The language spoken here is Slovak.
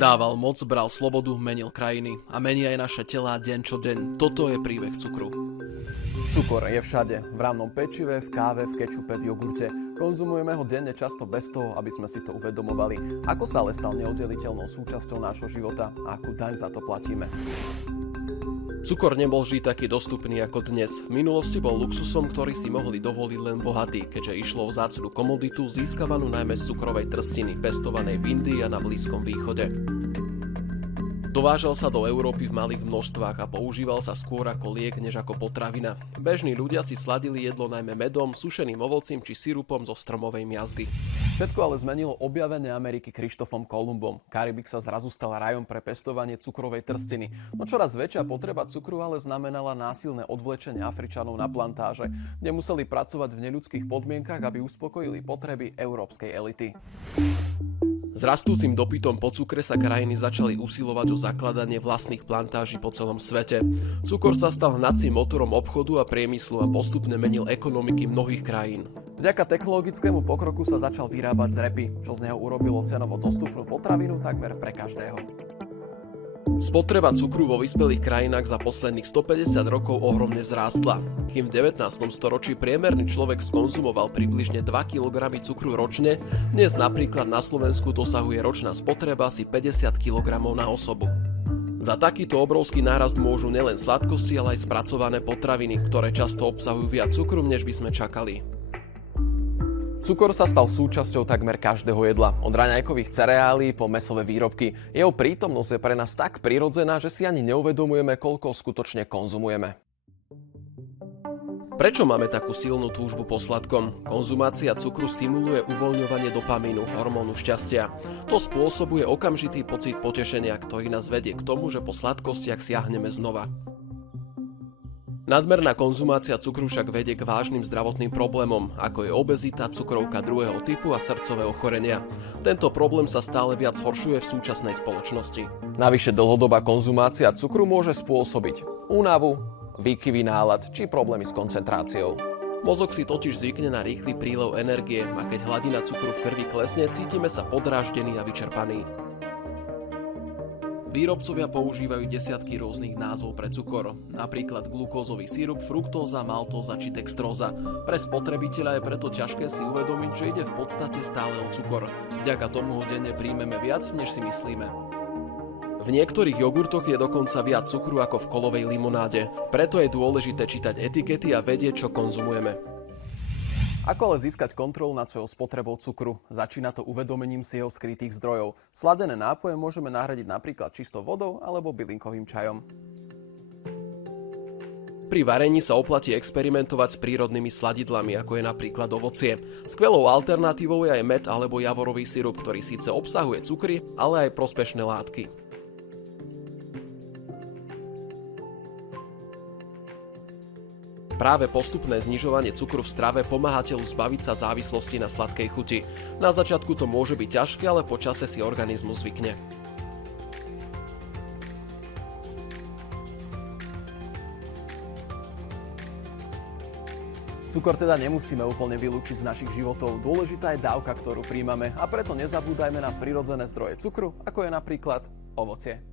Dával moc, bral slobodu, menil krajiny a mení aj naše telá deň čo deň. Toto je príbeh cukru. Cukor je všade. V rannom pečive, v káve, v kečupe, v jogurte. Konzumujeme ho denne často bez toho, aby sme si to uvedomovali. Ako sa ale stal neoddeliteľnou súčasťou nášho života a akú daň za to platíme? Cukor nebol vždy taký dostupný ako dnes. V minulosti bol luxusom, ktorý si mohli dovoliť len bohatí, keďže išlo o vzácnu komoditu získavanú najmä z cukrovej trstiny, pestovanej v Indii a na Blízkom východe. Dovážal sa do Európy v malých množstvách a používal sa skôr ako liek než ako potravina. Bežní ľudia si sladili jedlo najmä medom, sušeným ovocím či sirupom zo stromovej miazgy. Všetko ale zmenilo objavenie Ameriky Krištofom Kolumbom. Karibik sa zrazu stal rajom pre pestovanie cukrovej trstiny. No čoraz väčšia potreba cukru ale znamenala násilné odvlečenie Afričanov na plantáže, kde museli pracovať v neľudských podmienkach, aby uspokojili potreby európskej elity. S rastúcim dopytom po cukre sa krajiny začali usilovať o zakladanie vlastných plantáží po celom svete. Cukor sa stal hnacím motorom obchodu a priemyslu a postupne menil ekonomiky mnohých krajín. Vďaka technologickému pokroku sa začal vyrábať z repy, čo z neho urobilo cenovo dostupnú potravinu takmer pre každého. Spotreba cukru vo vyspelých krajinách za posledných 150 rokov ohromne vzrástla. Kým v 19. storočí priemerný človek skonzumoval približne 2 kg cukru ročne, dnes napríklad na Slovensku dosahuje ročná spotreba asi 50 kg na osobu. Za takýto obrovský nárast môžu nielen sladkosti, ale aj spracované potraviny, ktoré často obsahujú viac cukru, než by sme čakali. Cukor sa stal súčasťou takmer každého jedla, od raňajkových cereálií po mäsové výrobky. Jeho prítomnosť je pre nás tak prirodzená, že si ani neuvedomujeme, koľko skutočne konzumujeme. Prečo máme takú silnú túžbu po sladkom? Konzumácia cukru stimuluje uvoľňovanie dopamínu, hormónu šťastia. To spôsobuje okamžitý pocit potešenia, ktorý nás vedie k tomu, že po sladkostiach siahneme znova. Nadmerná konzumácia cukru však vedie k vážnym zdravotným problémom, ako je obezita, cukrovka druhého typu a srdcové ochorenia. Tento problém sa stále viac zhoršuje v súčasnej spoločnosti. Navyše dlhodobá konzumácia cukru môže spôsobiť únavu, výkyvy nálad či problémy s koncentráciou. Mozog si totiž zvykne na rýchly prílev energie a keď hladina cukru v krvi klesne, cítime sa podráždení a vyčerpaní. Výrobcovia používajú desiatky rôznych názvov pre cukor, napríklad glukózový sirup, fruktóza, maltóza či dextróza. Pre spotrebiteľa je preto ťažké si uvedomiť, že ide v podstate stále o cukor. Vďaka tomu ho denne príjmeme viac, než si myslíme. V niektorých jogurtoch je dokonca viac cukru ako v kolovej limonáde, preto je dôležité čítať etikety a vedieť, čo konzumujeme. Ako ale získať kontrolu nad svojou spotrebou cukru? Začína to uvedomením si jeho skrytých zdrojov. Sladené nápoje môžeme nahradiť napríklad čistou vodou alebo bylinkovým čajom. Pri varení sa oplatí experimentovať s prírodnými sladidlami, ako je napríklad ovocie. Skvelou alternatívou je aj med alebo javorový sirup, ktorý síce obsahuje cukry, ale aj prospešné látky. Práve postupné znižovanie cukru v strave pomáha telu zbaviť sa závislosti na sladkej chuti. Na začiatku to môže byť ťažké, ale po čase si organizmus zvykne. Cukor teda nemusíme úplne vylúčiť z našich životov. Dôležitá je dávka, ktorú príjmame, a preto nezabúdajme na prirodzené zdroje cukru, ako je napríklad ovocie.